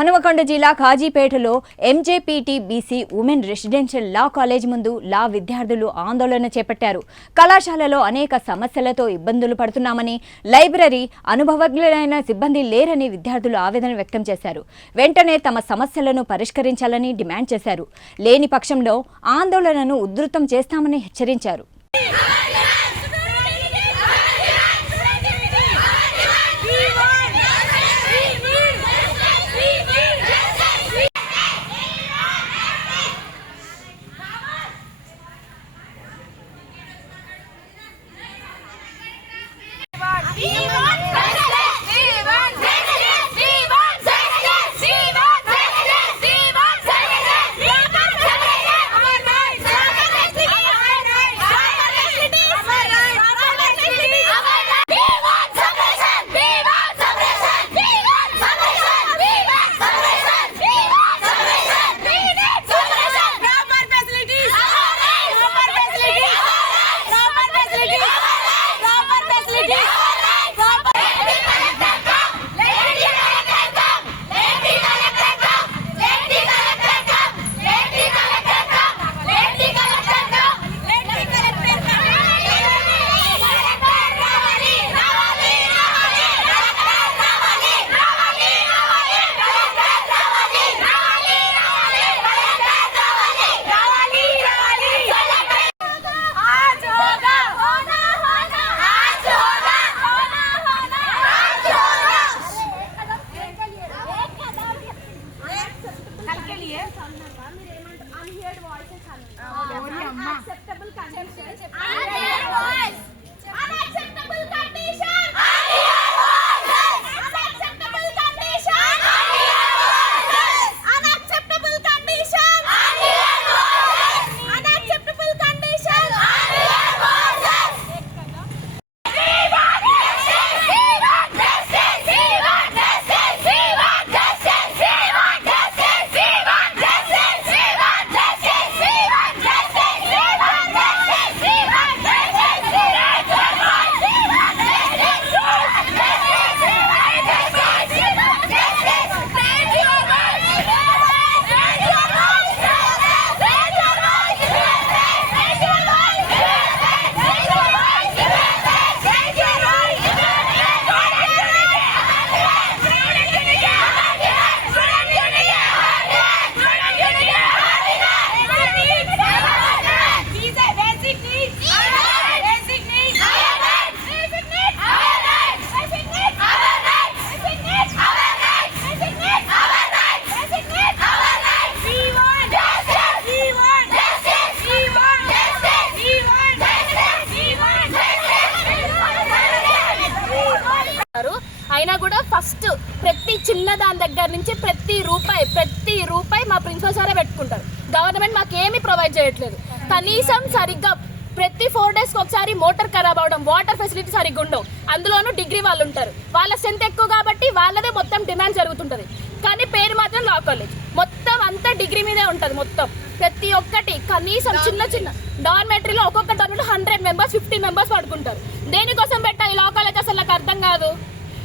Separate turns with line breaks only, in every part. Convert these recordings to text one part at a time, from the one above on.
హనుమకొండ జిల్లా ఖాజీపేటలో MJPT BC women residential law college ముందు law విద్యార్థులు ఆందోళన చేపట్టారు. కళాశాలలో అనేక సమస్యలతో ఇబ్బందులు పడుతున్నామని లైబ్రరీ అనుభవజ్ఞులైన సిబ్బంది లేరని విద్యార్థులు ఆవేదన వ్యక్తం చేశారు. వెంటనే తమ సమస్యలను పరిష్కరించాలని డిమాండ్ చేశారు. లేని పక్షంలో ఆందోళనను ఉధృతం చేస్తామని హెచ్చరించారు.
Unheard
voices unheard voice first ప్రతి చిన్న దాని దగ్గర నుంచి ప్రతి రూపాయి ప్రతి రూపాయి మా ప్రిన్సిపల్ సారే పెట్టుకుంటారు. గవర్నమెంట్ మాకు ఏమీ ప్రొవైడ్ చేయట్లేదు. కనీసం సరిగ్గా ప్రతి ఫోర్ డేస్కి ఒకసారి మోటార్ ఖరాబ్ అవడం వాటర్ ఫెసిలిటీ సరిగ్గా ఉండవు. అందులోనూ డిగ్రీ వాళ్ళు ఉంటారు. వాళ్ళ స్ట్రెంత్ ఎక్కువ కాబట్టి వాళ్ళదే మొత్తం డిమాండ్ జరుగుతుంటుంది. కానీ పేరు మాత్రం లా కాలేజ్. మొత్తం అంతా డిగ్రీ మీదే ఉంటుంది మొత్తం. ప్రతి ఒక్కటి కనీసం చిన్న చిన్న డార్మెటరీలో ఒక్కొక్క dormitory hundred members fifty members పడుకుంటారు. దేనికోసం పెట్టాలి లా కాలేజ్? అసలు నాకు అర్థం కాదు.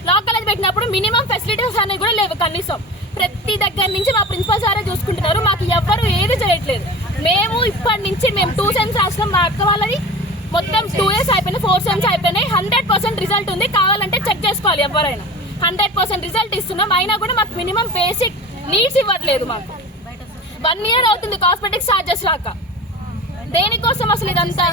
లా కాలేజ్ పెట్టినప్పుడు మినిమం ఫెసిలిటీస్ అనేవి కూడా లేవు కనీసం. ప్రతి దగ్గర నుంచి మా ప్రిన్సిపల్ సారే చూసుకుంటున్నారు మాకు ఎవ్వరు ఏది చేయట్లేదు. మేము ఇప్పటి నుంచి మేము టూ సెమ్స్ రాసినాం మా అక్క వాళ్ళది. మొత్తం టూ ఇయర్స్ అయిపోయినాయి ఫోర్ సెమ్స్ అయిపోయినాయి. హండ్రెడ్ పర్సెంట్ రిజల్ట్ ఉంది కావాలంటే చెక్ చేసుకోవాలి ఎవరైనా. హండ్రెడ్ పర్సెంట్ రిజల్ట్ ఇస్తున్నాం అయినా కూడా మాకు మినిమం బేసిక్ నీడ్స్ ఇవ్వట్లేదు మాకు. వన్ ఇయర్ అవుతుంది కాస్మెటిక్స్ ఛార్జెస్ రాక దేనికోసం అసలు ఇదంతా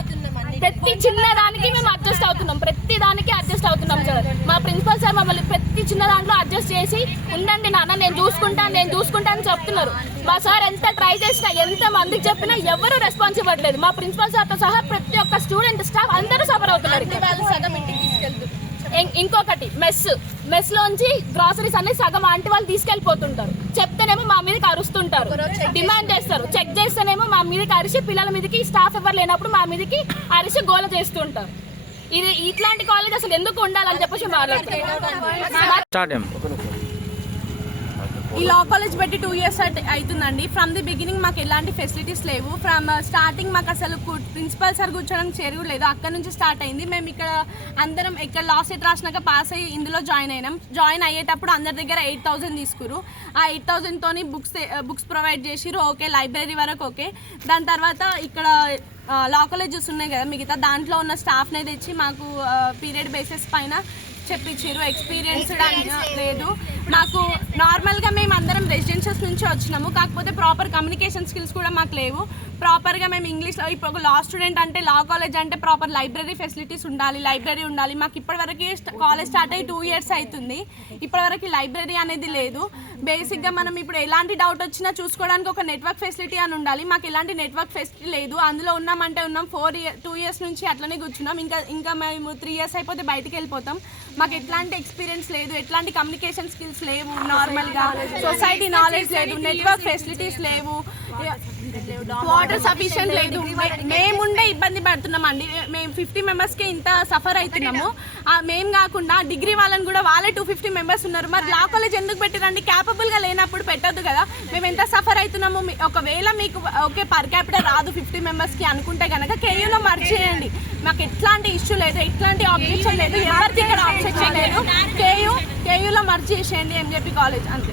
ప్రతి చిన్న దానికి మేము అడ్జస్ట్ అవుతున్నాం. ప్రతి దానికి అడ్జస్ట్ అవుతున్నాం సార్. మా ప్రిన్సిపల్ సార్ మమ్మల్ని ప్రతి చిన్న దాంట్లో అడ్జస్ట్ చేసి ఉండండి నాన్న నేను చూసుకుంటాను నేను చూసుకుంటాను చెప్తున్నారు. మా సార్ ఎంత ట్రై చేసినా ఎంత మందికి చెప్పినా ఎవరు రెస్పాన్స్ ఇవ్వట్లేదు. మా ప్రిన్సిపల్ సార్తో సహా ప్రతి ఒక్క స్టూడెంట్ స్టాఫ్ అందరూ సఫర్ అవుతున్నారు ఇంకొకటి మెస్ మెస్ లోంచి గ్రాసరీస్ అన్ని సగం ఆంటీ వాళ్ళు మా అరుస్తుంటారు డిమాండ్ చేస్తారు. చెక్ చేస్తేనేమో మా మీదకి అరిసి పిల్లల మీదకి స్టాఫ్ ఎవరు లేనప్పుడు మా మీదకి అరిసి గోల చేస్తుంటారు. ఇది ఇట్లాంటి కాలేజ్ అసలు ఎందుకు ఉండాలని చెప్పేసి
ఏం ఈ లా కాలేజ్ పెట్టి టూ ఇయర్స్ అవుతుందండి. ఫ్రమ్ ది బిగినింగ్ మాకు ఎలాంటి ఫెసిలిటీస్ లేవు. ఫ్రమ్ స్టార్టింగ్ మాకు అసలు ప్రిన్సిపల్ సార్ కూర్చోడానికి చేరువు లేదు. అక్కడ నుంచి స్టార్ట్ అయింది. మేము ఇక్కడ అందరం ఇక్కడ లాస్ట్ సెట్ రాసినాక పాస్ అయ్యి ఇందులో జాయిన్ అయినాం. జాయిన్ అయ్యేటప్పుడు అందరి దగ్గర ఎయిట్ థౌసండ్ తీసుకురు. ఆ ఎయిట్ థౌసండ్తోని బుక్స్ బుక్స్ ప్రొవైడ్ చేసిరు. ఓకే లైబ్రరీ వరకు ఓకే దాని తర్వాత ఇక్కడ లా కాలేజెస్ ఉన్నాయి కదా మిగతా దాంట్లో ఉన్న స్టాఫ్నే తెచ్చి మాకు పీరియడ్ బేసిస్ పైన చెప్పించారు ఎక్స్పీరియన్స్ లేదు. మాకు నార్మల్గా మేము అందరం రెసిడెన్షియల్స్ నుంచి వచ్చినాము. కాకపోతే ప్రాపర్ కమ్యూనికేషన్ స్కిల్స్ కూడా మాకు లేవు. ప్రాపర్గా మేము ఇంగ్లీష్లో ఇప్పుడు ఒక లా స్టూడెంట్ అంటే లా కాలేజ్ అంటే ప్రాపర్ లైబ్రరీ ఫెసిలిటీస్ ఉండాలి లైబ్రరీ ఉండాలి. మాకు ఇప్పటివరకు కాలేజ్ స్టార్ట్ అయ్యి టూ ఇయర్స్ అవుతుంది ఇప్పటివరకు లైబ్రరీ అనేది లేదు. బేసిక్గా మనం ఇప్పుడు ఎలాంటి డౌట్ వచ్చినా చూసుకోవడానికి ఒక నెట్వర్క్ ఫెసిలిటీ అని ఉండాలి. మాకు ఎలాంటి నెట్వర్క్ ఫెసిలిటీ లేదు. అందులో ఉన్నామంటే ఉన్నాం. ఫోర్ ఇయర్ టూ ఇయర్స్ నుంచి అట్లనే కూర్చున్నాం. ఇంకా ఇంకా మేము త్రీ ఇయర్స్ అయిపోతే బయటికి వెళ్ళిపోతాం. మాకు ఎట్లాంటి ఎక్స్పీరియన్స్ లేదు ఎట్లాంటి కమ్యూనికేషన్ స్కిల్స్ లేవు నార్మల్గా సొసైటీ నాలెడ్జ్ లేదు. నెట్వర్క్ ఫెసిలిటీస్ లేవు. వాటర్ సఫిషియెంట్ లేదు మేముండే ఇబ్బంది పడుతున్నామండి. మేము ఫిఫ్టీ మెంబర్స్కి ఇంత సఫర్ అవుతున్నాము. ఆ, మేం కాకుండా డిగ్రీ వాళ్ళని కూడా వాళ్ళే టూ ఫిఫ్టీ మెంబర్స్ ఉన్నారు. మరి లా కాలేజ్ ఎందుకు పెట్టిరండి? క్యాపబుల్గా లేనప్పుడు పెట్టద్దు కదా. మేము ఎంత సఫర్ అవుతున్నాము? ఒకవేళ మీకు ఓకే పర్ క్యాపిటల్ రాదు ఫిఫ్టీ మెంబర్స్కి అనుకుంటే కనుక కేయూలో మర్చి చేయండి. మాకు ఎట్లాంటి ఇష్యూ లేదు. ఎట్లాంటి ఆబ్జెక్షన్ లేదు. ఎవరికి ఇక్కడ ఆబ్జెక్షన్ లేదు. కేయూ కేయూలో మర్చి చేసేయండి. ఎంజేపీ కాలేజ్ అంతే.